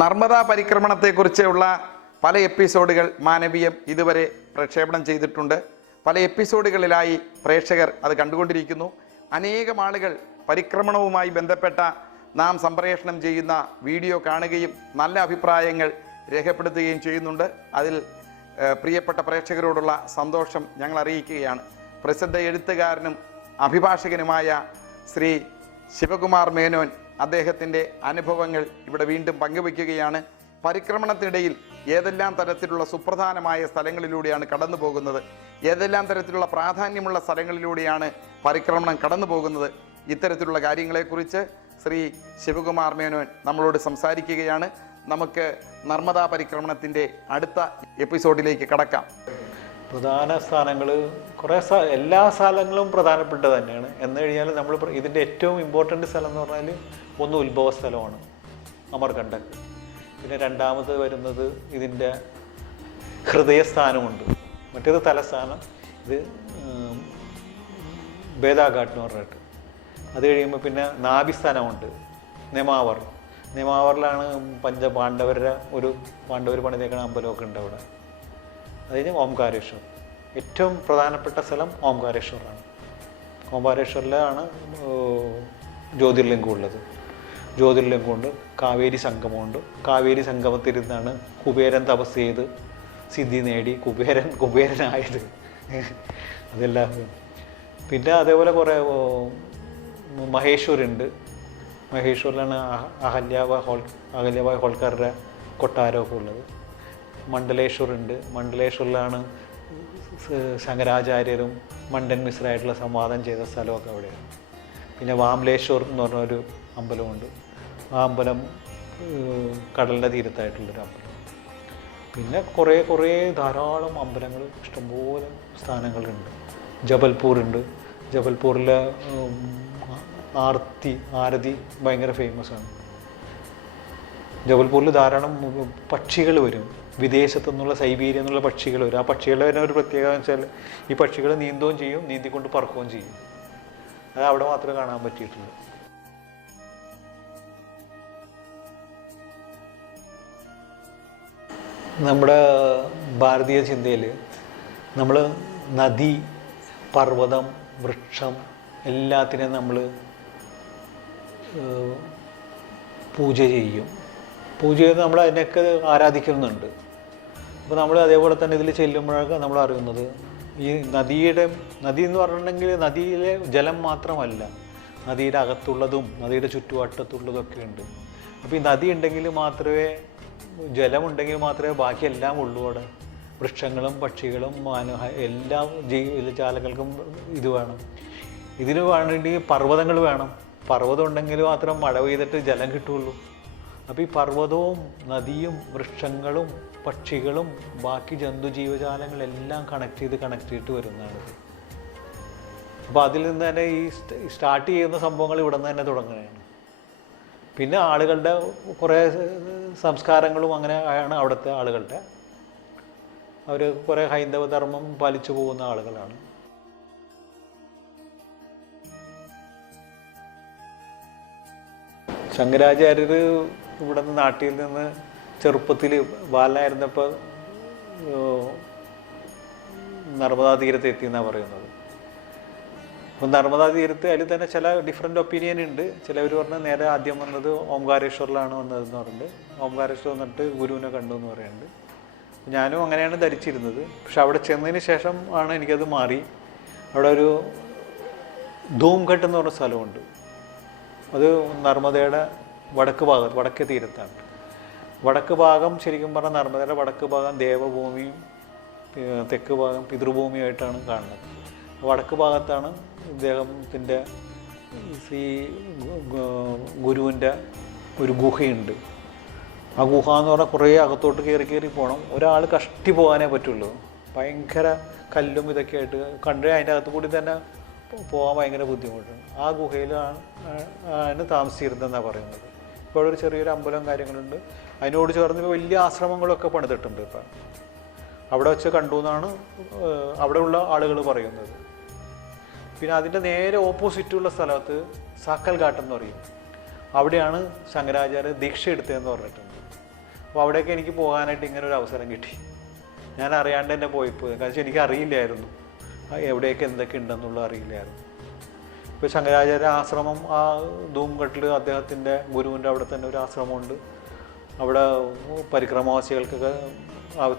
നർമ്മദാ പരിക്രമണത്തെക്കുറിച്ചുള്ള പല എപ്പിസോഡുകൾ മാനവീയം ഇതുവരെ പ്രക്ഷേപണം ചെയ്തിട്ടുണ്ട്. പല എപ്പിസോഡുകളിലായി പ്രേക്ഷകർ അത് കണ്ടുകൊണ്ടിരിക്കുന്നു. അനേകം ആളുകൾ പരിക്രമണവുമായി ബന്ധപ്പെട്ട നാം സംപ്രേഷണം ചെയ്യുന്ന വീഡിയോ കാണുകയും നല്ല അഭിപ്രായങ്ങൾ രേഖപ്പെടുത്തുകയും ചെയ്യുന്നുണ്ട്. അതിൽ പ്രിയപ്പെട്ട പ്രേക്ഷകരോടുള്ള സന്തോഷം ഞങ്ങൾ അറിയിക്കുകയാണ്. പ്രസിദ്ധ എഴുത്തുകാരനും അഭിഭാഷകനുമായ ശ്രീ ശിവകുമാർ മേനോൻ അദ്ദേഹത്തിൻ്റെ അനുഭവങ്ങൾ ഇവിടെ വീണ്ടും പങ്കുവയ്ക്കുകയാണ്. പരിക്രമണത്തിനിടയിൽ ഏതെല്ലാം തരത്തിലുള്ള സുപ്രധാനമായ സ്ഥലങ്ങളിലൂടെയാണ് കടന്നു പോകുന്നത്, ഏതെല്ലാം തരത്തിലുള്ള പ്രാധാന്യമുള്ള സ്ഥലങ്ങളിലൂടെയാണ് പരിക്രമണം കടന്നു പോകുന്നത്, ഇത്തരത്തിലുള്ള കാര്യങ്ങളെക്കുറിച്ച് ശ്രീ ശിവകുമാർ മേനോൻ നമ്മളോട് സംസാരിക്കുകയാണ്. നമുക്ക് നർമ്മദാ പരിക്രമണത്തിൻ്റെ അടുത്ത എപ്പിസോഡിലേക്ക് കടക്കാം. പ്രധാന സ്ഥാനങ്ങൾ എല്ലാ സ്ഥലങ്ങളും പ്രധാനപ്പെട്ടത് തന്നെയാണ്. എന്ന് കഴിഞ്ഞാൽ നമ്മൾ ഇതിൻ്റെ ഏറ്റവും ഇമ്പോർട്ടൻ്റ് സ്ഥലം എന്ന് പറഞ്ഞാൽ ഒന്ന് ഉത്ഭവ സ്ഥലമാണ് അമർകണ്ടക്. പിന്നെ രണ്ടാമത് വരുന്നത് ഇതിൻ്റെ ഹൃദയസ്ഥാനമുണ്ട്, മറ്റേത് തലസ്ഥാനം. ഇത് ബേദാഘാട്ട് എന്ന് പറഞ്ഞിട്ട്. അത് കഴിയുമ്പോൾ പിന്നെ നാഭിസ്ഥാനമുണ്ട് നെമാവർ. നെമാവറിലാണ് പാണ്ഡവർ പണിതേക്കണ അമ്പലമൊക്കെ ഉണ്ട് അവിടെ. അത് കഴിഞ്ഞ് ഓംകാരേശ്വർ. ഏറ്റവും പ്രധാനപ്പെട്ട സ്ഥലം ഓംകാരേശ്വറാണ്. ഓംകാരേശ്വറിലാണ് ജ്യോതിർലിംഗം ഉള്ളത്. ജ്യോതിർലിംഗമുണ്ട്, കാവേരി സംഗമമുണ്ട്. കാവേരി സംഗമത്തിരുന്നാണ് കുബേരൻ തപസ് ചെയ്ത് സിദ്ധി നേടി കുബേരനായത്. അതെല്ലാം. പിന്നെ അതേപോലെ കുറേ മഹേശ്വരുണ്ട്. മഹേശ്വറിലാണ് അഹല്യാബായ് ഹോൾക്കറുടെ കൊട്ടാരമൊക്കെ ഉള്ളത്. മണ്ഡലേശ്വറുണ്ട്. മണ്ഡലേശ്വറിലാണ് ശങ്കരാചാര്യരും മണ്ഡൻ മിശ്രായിട്ടുള്ള സംവാദം ചെയ്ത സ്ഥലമൊക്കെ അവിടെയാണ്. പിന്നെ വാംലേശ്വർ എന്ന് പറഞ്ഞൊരു അമ്പലമുണ്ട്. ആ അമ്പലം കടലിൻ്റെ തീരത്തായിട്ടുള്ളൊരു അമ്പലം. പിന്നെ കുറേ ധാരാളം അമ്പലങ്ങൾ, ഇഷ്ടംപോലെ സ്ഥാനങ്ങളുണ്ട്. ജബൽപൂറുണ്ട്. ജബൽപൂരിലെ ആരതി ഭയങ്കര ഫേമസ് ആണ്. ജബൽപൂരിൽ ധാരാളം പക്ഷികൾ വരും. വിദേശത്തു നിന്നുള്ള സൈബീരിയ എന്നുള്ള പക്ഷികൾ വരും. ആ പക്ഷികളുടെ തന്നെ ഒരു പ്രത്യേകത എന്ന് വെച്ചാൽ ഈ പക്ഷികൾ നീന്തുകയും ചെയ്യും, നീന്തിക്കൊണ്ട് പറക്കുകയും ചെയ്യും. അത് അവിടെ മാത്രമേ കാണാൻ പറ്റിയിട്ടുള്ളൂ. നമ്മുടെ ഭാരതീയ ചിന്തയിൽ നമ്മൾ നദി, പർവ്വതം, വൃക്ഷം എല്ലാത്തിനെയും നമ്മൾ പൂജ ചെയ്യും. പൂജ ചെയ്ത് നമ്മൾ അതിനൊക്കെ ആരാധിക്കുന്നുണ്ട്. അപ്പോൾ നമ്മൾ അതേപോലെ തന്നെ ഇതിൽ ചെല്ലുമ്പോഴൊക്കെ നമ്മൾ അറിയുന്നത് ഈ നദി എന്ന് പറഞ്ഞിട്ടുണ്ടെങ്കിൽ നദിയിലെ ജലം മാത്രമല്ല, നദിയുടെ അകത്തുള്ളതും നദിയുടെ ചുറ്റുവട്ടത്തുള്ളതൊക്കെ ഉണ്ട്. അപ്പോൾ ഈ നദി ഉണ്ടെങ്കിൽ മാത്രമേ, ജലമുണ്ടെങ്കിൽ മാത്രമേ ബാക്കി എല്ലാം ഉള്ളൂ. അവിടെ വൃക്ഷങ്ങളും പക്ഷികളും എല്ലാ ജീവജാലങ്ങൾക്കും ഇത് വേണം. ഇതിന് വേണ്ടി പർവ്വതങ്ങൾ വേണം. പർവ്വതം ഉണ്ടെങ്കിൽ മാത്രം മഴ പെയ്തിട്ട് ജലം കിട്ടുള്ളൂ. അപ്പോൾ ഈ പർവ്വതവും നദിയും വൃക്ഷങ്ങളും പക്ഷികളും ബാക്കി ജന്തുജീവജാലങ്ങളെല്ലാം കണക്ട് ചെയ്തിട്ട് വരുന്നതാണ്. അപ്പോൾ അതിൽ നിന്ന് തന്നെ ഈ സ്റ്റാർട്ട് ചെയ്യുന്ന സംഭവങ്ങൾ ഇവിടെ നിന്ന് തന്നെ തുടങ്ങുകയാണ്. പിന്നെ ആളുകളുടെ കുറേ സംസ്കാരങ്ങളും അങ്ങനെ ആണ് അവിടുത്തെ ആളുകളുടെ. അവർ കുറേ ഹൈന്ദവ ധർമ്മം പാലിച്ചു പോകുന്ന ആളുകളാണ്. ശങ്കരാചാര്യർ ഇവിടെ നിന്ന് നാട്ടിൽ നിന്ന് ചെറുപ്പത്തിൽ ബാലനായിരുന്നപ്പോൾ നർമ്മദാ തീരത്ത് എത്തിയെന്നാണ് പറയുന്നത്. അപ്പോൾ നർമ്മദാ തീരത്ത് അതിൽ തന്നെ ചില ഡിഫറെൻ്റ് ഒപ്പീനിയൻ ഉണ്ട്. ചിലവർ പറഞ്ഞാൽ നേരെ ആദ്യം വന്നത് ഓംകാരേശ്വറിലാണ് വന്നതെന്ന് പറഞ്ഞിട്ട്, ഓംകാരേശ്വർ വന്നിട്ട് ഗുരുവിനെ കണ്ടു എന്ന് പറയുന്നുണ്ട്. ഞാനും അങ്ങനെയാണ് ധരിച്ചിരുന്നത്. പക്ഷെ അവിടെ ചെന്നതിന് ശേഷം ആണ് എനിക്കത് മാറി. അവിടെ ഒരു ധൂംഘട്ട് എന്ന് പറഞ്ഞ സ്ഥലമുണ്ട്. അത് നർമ്മദയുടെ വടക്കേ തീരത്താണ്. വടക്ക് ഭാഗം ശരിക്കും പറഞ്ഞാൽ നർമ്മദയുടെ വടക്ക് ഭാഗം ദേവഭൂമിയും തെക്ക് ഭാഗം പിതൃഭൂമിയായിട്ടാണ് കാണുന്നത്. വടക്ക് ഭാഗത്താണ് ഇദ്ദേഹത്തിൻ്റെ ശ്രീ ഗുരുവിൻ്റെ ഒരു ഗുഹയുണ്ട്. ആ ഗുഹ എന്ന് പറഞ്ഞാൽ കുറേ അകത്തോട്ട് കയറി പോകണം. ഒരാൾ കഷ്ടി പോകാനേ പറ്റുള്ളൂ. ഭയങ്കര കല്ലും ഇതൊക്കെ ആയിട്ട് കണ്ടേ അതിൻ്റെ അകത്ത് കൂടി തന്നെ പോകാൻ ഭയങ്കര ബുദ്ധിമുട്ടാണ്. ആ ഗുഹയിലാണ് താമസിച്ചിരുന്നതെന്നാണ് പറയുന്നത്. ഇപ്പോൾ ഒരു ചെറിയൊരു അമ്പലം കാര്യങ്ങളുണ്ട്. അതിനോട് ചേർന്ന് വലിയ ആശ്രമങ്ങളൊക്കെ പണിതിട്ടുണ്ട്. ഇപ്പം അവിടെ വെച്ച് കണ്ടു എന്നാണ് അവിടെയുള്ള ആളുകൾ പറയുന്നത്. പിന്നെ അതിൻ്റെ നേരെ ഓപ്പോസിറ്റുള്ള സ്ഥലത്ത് സാക്കൽ ഘാട്ട് എന്ന് പറയും. അവിടെയാണ് ശങ്കരാചാര്യ ദീക്ഷ എടുത്തതെന്ന് പറഞ്ഞിട്ടുണ്ട്. അപ്പോൾ അവിടെയൊക്കെ എനിക്ക് പോകാനായിട്ട് ഇങ്ങനെ ഒരു അവസരം കിട്ടി. ഞാൻ അറിയാണ്ട് തന്നെ പോയിപ്പോയി. കാരണം എനിക്ക് അറിയില്ലായിരുന്നു എവിടെയൊക്കെ എന്തൊക്കെ ഉണ്ടെന്നുള്ളത് അറിയില്ലായിരുന്നു. ഇപ്പോൾ ശങ്കരാചാര്യ ആശ്രമം ആ ധൂംഘട്ടിൽ അദ്ദേഹത്തിൻ്റെ ഗുരുവിൻ്റെ അവിടെ തന്നെ ഒരു ആശ്രമമുണ്ട്. അവിടെ പരിക്രമവാസികൾക്കൊക്കെ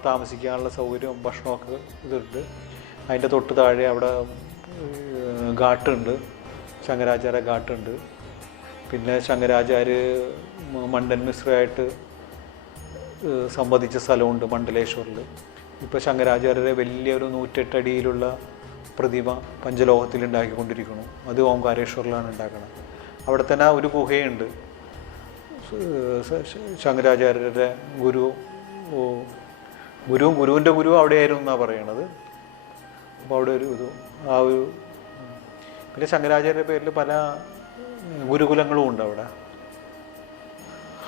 താമസിക്കാനുള്ള സൗകര്യവും ഭക്ഷണമൊക്കെ ഇതുണ്ട്. അതിൻ്റെ തൊട്ട് താഴെ അവിടെ ഘാട്ടുണ്ട്, ശങ്കരാചാര്യ ഘാട്ടുണ്ട്. പിന്നെ ശങ്കരാചാര്യ മണ്ഡൻ മിശ്രയായിട്ട് സംവദിച്ച സ്ഥലമുണ്ട് മണ്ഡലേശ്വറിൽ. ഇപ്പോൾ ശങ്കരാചാര്യരെ വലിയൊരു 108 അടിയിലുള്ള പ്രതിമ പഞ്ചലോഹത്തിൽ ഉണ്ടാക്കിക്കൊണ്ടിരിക്കുന്നു. അത് ഓംകാരേശ്വറിലാണ് ഉണ്ടാക്കുന്നത്. അവിടെ തന്നെ ഒരു ഗുഹയുണ്ട്. ശങ്കരാചാര്യരുടെ ഗുരുവിൻ്റെ ഗുരു അവിടെയായിരുന്നു എന്നാണ് പറയണത്. അപ്പോൾ അവിടെ ഒരു പിന്നെ ശങ്കരാചാര്യരുടെ പേരിൽ പല ഗുരുകുലങ്ങളും ഉണ്ട്. അവിടെ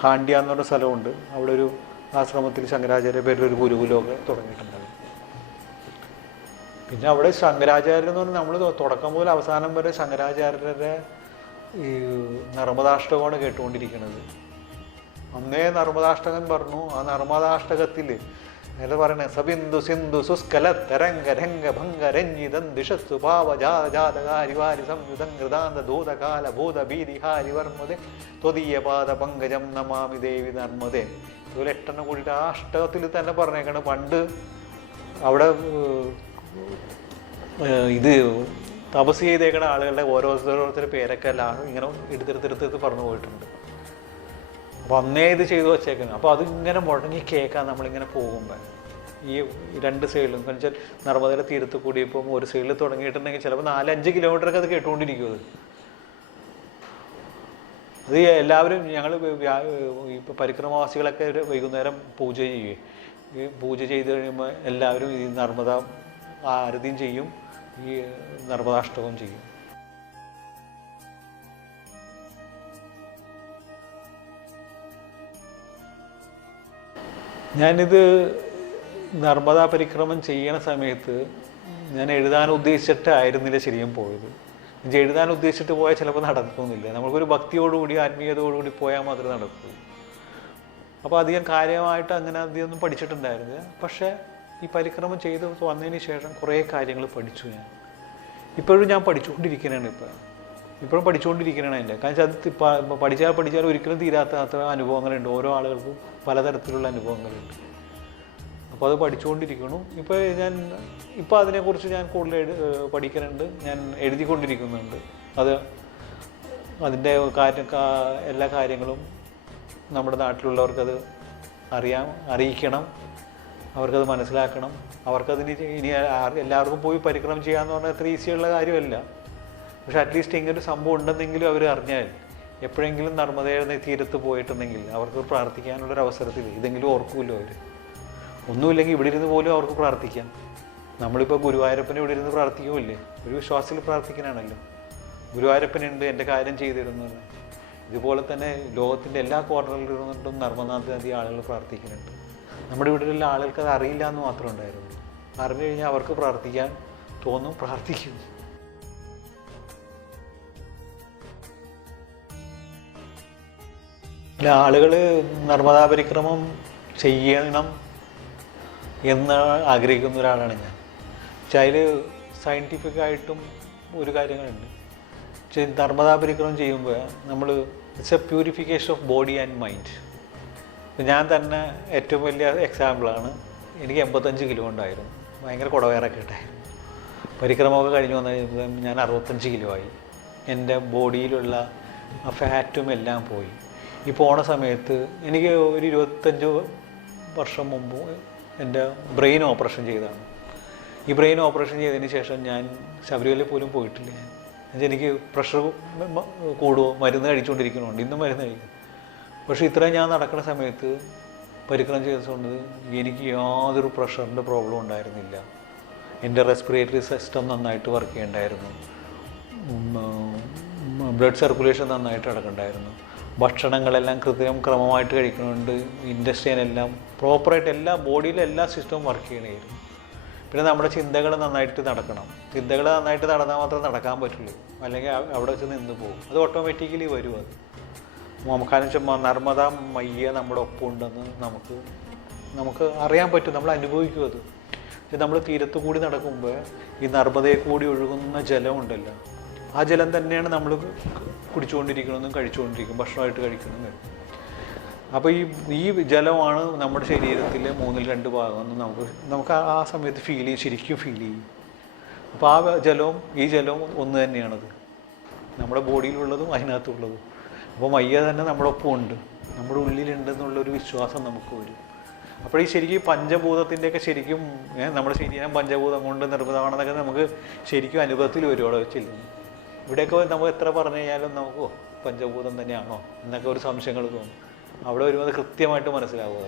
ഹാണ്ഡ്യ എന്ന് പറഞ്ഞ സ്ഥലമുണ്ട്. അവിടെ ഒരു ആശ്രമത്തിൽ ശങ്കരാചാര്യ പേരിൽ ഒരു ഗുരുകുലമൊക്കെ തുടങ്ങിയിട്ടുണ്ടാകും. പിന്നെ അവിടെ ശങ്കരാചാര്യർ എന്ന് പറഞ്ഞാൽ നമ്മൾ തുടക്കം മുതൽ അവസാനം വരെ ശങ്കരാചാര്യരുടെ ഈ നർമ്മദാഷ്ടകമാണ് കേട്ടുകൊണ്ടിരിക്കുന്നത്. അന്നേ നർമ്മദാഷ്ടകൻ പറഞ്ഞു. ആ നർമ്മദാഷ്ടകത്തിൽ എന്താ പറയണേ? സബിന്ദു സിന്ധു സുസ്കല തരംഗ രംഗ ഭംഗ രഞ്ജിതം ദിശസ്തു ഭാവ ജാതകാരി വാരി സംയുതം കൃതാന്ത ദൂതകാല ഭൂത ഭീതി ഹാരി വർമ്മതേ ത്വദീയ പാദ പങ്കജം നമാമി ദേവി നർമ്മതേ. ഇതുപോലെ 8 കൂടിയിട്ട് ആ അഷ്ടകത്തിൽ തന്നെ പറഞ്ഞേക്കാണ്. പണ്ട് അവിടെ ഇത് തപസ് ചെയ്തേക്കുന്ന ആളുകളുടെ ഓരോരുത്തരുടെ പേരൊക്കെ ഇങ്ങനെ എടുത്തെടുത്ത് പറഞ്ഞു പോയിട്ടുണ്ട്. അപ്പോൾ അന്നേ ഇത് ചെയ്തു വച്ചേക്കുന്നത്. അപ്പോൾ അതിങ്ങനെ മുടങ്ങി കേൾക്കാൻ നമ്മളിങ്ങനെ പോകുമ്പോൾ ഈ 2 സൈഡിലും എന്ന് വെച്ചാൽ നർമ്മദയുടെ തീരത്ത് കൂടി ഇപ്പം ഒരു സൈഡിൽ തുടങ്ങിയിട്ടുണ്ടെങ്കിൽ ചിലപ്പോൾ 4-5 കിലോമീറ്ററൊക്കെ അത് കേട്ടുകൊണ്ടിരിക്കും. അത് എല്ലാവരും ഞങ്ങൾ ഇപ്പോൾ പരിക്രമവാസികളൊക്കെ വൈകുന്നേരം പൂജ ചെയ്യുകയും ഈ പൂജ ചെയ്ത് കഴിയുമ്പോൾ എല്ലാവരും ഈ നർമ്മദ ആരതിയും ചെയ്യും, ഈ നർമ്മദാഷ്ടകവും ചെയ്യും. ഞാനിത് നർമ്മദാ പരിക്രമം ചെയ്യണ സമയത്ത് ഞാൻ എഴുതാൻ ഉദ്ദേശിച്ചിട്ടായിരുന്നില്ല ശരിയും പോയത്. എഴുതാൻ ഉദ്ദേശിച്ചിട്ട് പോയാൽ ചിലപ്പോൾ നടക്കുന്നില്ല. നമുക്കൊരു ഭക്തിയോടുകൂടി ആത്മീയതയോടുകൂടി പോയാൽ മാത്രമേ നടക്കൂ. അപ്പോൾ അധികം കാര്യമായിട്ട് അങ്ങനെ അധികമൊന്നും പഠിച്ചിട്ടുണ്ടായിരുന്നില്ല. പക്ഷേ ഈ പരിക്രമം ചെയ്ത് വന്നതിന് ശേഷം കുറേ കാര്യങ്ങൾ പഠിച്ചു. ഞാൻ ഇപ്പോഴും ഞാൻ പഠിച്ചുകൊണ്ടിരിക്കുന്നതാണ്. ഇപ്പോഴും പഠിച്ചുകൊണ്ടിരിക്കുന്നതാണ് എൻ്റെ. കാരണം അത് പഠിച്ചാൽ ഒരിക്കലും തീരാത്ത അത്ര അനുഭവങ്ങളുണ്ട്. ഓരോ ആളുകൾക്കും പലതരത്തിലുള്ള അനുഭവങ്ങളുണ്ട്. അപ്പോൾ അത് പഠിച്ചുകൊണ്ടിരിക്കുന്നു. ഇപ്പോൾ അതിനെക്കുറിച്ച് ഞാൻ കൂടുതൽ പഠിക്കുന്നുണ്ട്. ഞാൻ എഴുതിക്കൊണ്ടിരിക്കുന്നുണ്ട്. അതിൻ്റെ എല്ലാ കാര്യങ്ങളും നമ്മുടെ നാട്ടിലുള്ളവർക്കത് അറിയിക്കണം, അവർക്കത് മനസ്സിലാക്കണം. അവർക്കതിന് ഇനി എല്ലാവർക്കും പോയി പരിക്രമം ചെയ്യാമെന്ന് പറഞ്ഞാൽ അത്ര ഈസിയുള്ള കാര്യമല്ല. പക്ഷെ അറ്റ്ലീസ്റ്റ് ഇങ്ങനൊരു സംഭവം ഉണ്ടെന്നെങ്കിലും അവർ അറിഞ്ഞാൽ എപ്പോഴെങ്കിലും നർമ്മദയുടെ തീരത്ത് പോയിട്ടുണ്ടെങ്കിൽ അവർക്ക് പ്രാർത്ഥിക്കാനുള്ളൊരു അവസരത്തിൽ ഇതെങ്കിലും ഓർക്കുമല്ലോ. അവർ ഒന്നുമില്ലെങ്കിൽ ഇവിടെ ഇരുന്ന് പോലും അവർക്ക് പ്രാർത്ഥിക്കാം. നമ്മളിപ്പോൾ ഗുരുവായൂരപ്പനെ ഇവിടെ ഇരുന്ന് പ്രാർത്ഥിക്കുമില്ലേ? ഒരു വിശ്വാസത്തിൽ പ്രാർത്ഥിക്കാനാണല്ലോ. ഗുരുവായൂരപ്പനുണ്ട്, എൻ്റെ കാര്യം ചെയ്തിരുന്നത്. ഇതുപോലെ തന്നെ ലോകത്തിൻ്റെ എല്ലാ കോർണറിൽ ഇരുന്നിട്ടും നർമ്മദാ നദി ആളുകൾ പ്രാർത്ഥിക്കുന്നുണ്ട്. നമ്മുടെ ഇവിടെയുള്ള ആളുകൾക്ക് അത് അറിയില്ല എന്ന് മാത്രമേ ഉണ്ടായിരുന്നുള്ളൂ. അറിഞ്ഞു കഴിഞ്ഞാൽ അവർക്ക് പ്രാർത്ഥിക്കാൻ തോന്നും, പ്രാർത്ഥിക്കും. ആളുകൾ നർമ്മദാ പരിക്രമം ചെയ്യണം എന്ന് ആഗ്രഹിക്കുന്ന ഒരാളാണ് ഞാൻ. പക്ഷെ അതിൽ സയൻറ്റിഫിക്കായിട്ടും ഒരു കാര്യങ്ങളുണ്ട്. നർമ്മദാ പരിക്രമം ചെയ്യുമ്പോൾ it's A purification of body and mind. ഞാൻ തന്നെ ഏറ്റവും വലിയ എക്സാമ്പിളാണ്. എനിക്ക് 85 കിലോ ഉണ്ടായിരുന്നു. ഭയങ്കര കുടവയറൊക്കെ ഉണ്ടായിരുന്നു. പരിക്രമമൊക്കെ കഴിഞ്ഞ് വന്നു കഴിയുമ്പോൾ ഞാൻ 65 കിലോ ആയി. എൻ്റെ ബോഡിയിലുള്ള ആ ഫാറ്റും എല്ലാം പോയി. ഈ പോണ സമയത്ത് എനിക്ക് ഒരു 25 വർഷം മുമ്പ് എൻ്റെ ബ്രെയിൻ ഓപ്പറേഷൻ ചെയ്തതാണ്. ഈ ബ്രെയിൻ ഓപ്പറേഷൻ ചെയ്തതിന് ശേഷം ഞാൻ ശബരിമലയിൽ പോലും പോയിട്ടില്ല. എനിക്ക് പ്രഷർ കൂടുമോ, മരുന്ന് കഴിച്ചുകൊണ്ടിരിക്കണമുണ്ട്, ഇന്നും മരുന്ന് കഴിക്കും. പക്ഷേ ഇത്രയും ഞാൻ നടക്കുന്ന സമയത്ത് പരിക്രമം ചെയ്തുകൊണ്ട് എനിക്ക് യാതൊരു പ്രഷറിൻ്റെ പ്രോബ്ലം ഉണ്ടായിരുന്നില്ല. എൻ്റെ റെസ്പിറേറ്ററി സിസ്റ്റം നന്നായിട്ട് വർക്ക് ചെയ്യണ്ടായിരുന്നു. ബ്ലഡ് സർക്കുലേഷൻ നന്നായിട്ട് നടക്കണ്ടായിരുന്നു. ഭക്ഷണങ്ങളെല്ലാം ക്രമമായിട്ട് കഴിക്കുന്നുണ്ട്. ഇൻഡസ്ട്രിയെല്ലാം പ്രോപ്പറായിട്ട് എല്ലാ ബോഡിയിലെ എല്ലാ സിസ്റ്റവും വർക്ക് ചെയ്യണമായിരുന്നു. പിന്നെ നമ്മുടെ ചിന്തകൾ നന്നായിട്ട് നടക്കണം. ചിന്തകൾ നന്നായിട്ട് നടന്നാൽ മാത്രമേ നടക്കാൻ പറ്റുള്ളൂ. അല്ലെങ്കിൽ അവിടെ വെച്ച് നിന്ന് പോകും. അത് ഓട്ടോമാറ്റിക്കലി വരും. കാരണം വെച്ചാൽ നർമ്മദ മയ്യ നമ്മുടെ ഒപ്പം ഉണ്ടെന്ന് നമുക്ക് അറിയാൻ പറ്റും, നമ്മൾ അനുഭവിക്കും അത്. നമ്മൾ തീരത്ത് കൂടി നടക്കുമ്പോൾ ഈ നർമ്മദയെ കൂടി ഒഴുകുന്ന ജലമുണ്ടല്ലോ, ആ ജലം തന്നെയാണ് നമ്മൾ കുടിച്ചുകൊണ്ടിരിക്കണമെന്നും കഴിച്ചുകൊണ്ടിരിക്കും, ഭക്ഷണമായിട്ട് കഴിക്കണമെന്നും. അപ്പോൾ ഈ ജലമാണ് നമ്മുടെ ശരീരത്തിലെ 2/3 ഭാഗമെന്ന് നമുക്ക് ആ സമയത്ത് ശരിക്കും ഫീൽ ചെയ്യും. അപ്പോൾ ആ ഈ ജലവും ഒന്ന് തന്നെയാണത്, നമ്മുടെ ബോഡിയിലുള്ളതും അതിനകത്തുള്ളതും. അപ്പോൾ മയ്യ തന്നെ നമ്മുടെ ഒപ്പം ഉണ്ട്, നമ്മുടെ ഉള്ളിലുണ്ടെന്നുള്ളൊരു വിശ്വാസം നമുക്ക് വരും. അപ്പോൾ ഈ ശരിക്കും പഞ്ചഭൂതത്തിൻ്റെയൊക്കെ ശരിക്കും നമ്മുടെ ശരീരം പഞ്ചഭൂതം കൊണ്ട് നിർമ്മിതമാണെന്നൊക്കെ നമുക്ക് ശരിക്കും അനുഭവത്തിൽ വരുവോളോ ചെല്ലുന്നു. ഇവിടെയൊക്കെ നമുക്ക് എത്ര പറഞ്ഞു കഴിഞ്ഞാലും നമുക്ക് പഞ്ചഭൂതം തന്നെയാണോ എന്നൊക്കെ ഒരു സംശയങ്ങൾ തോന്നും. അവിടെ വരുമ്പോൾ അത് കൃത്യമായിട്ട് മനസ്സിലാവുക.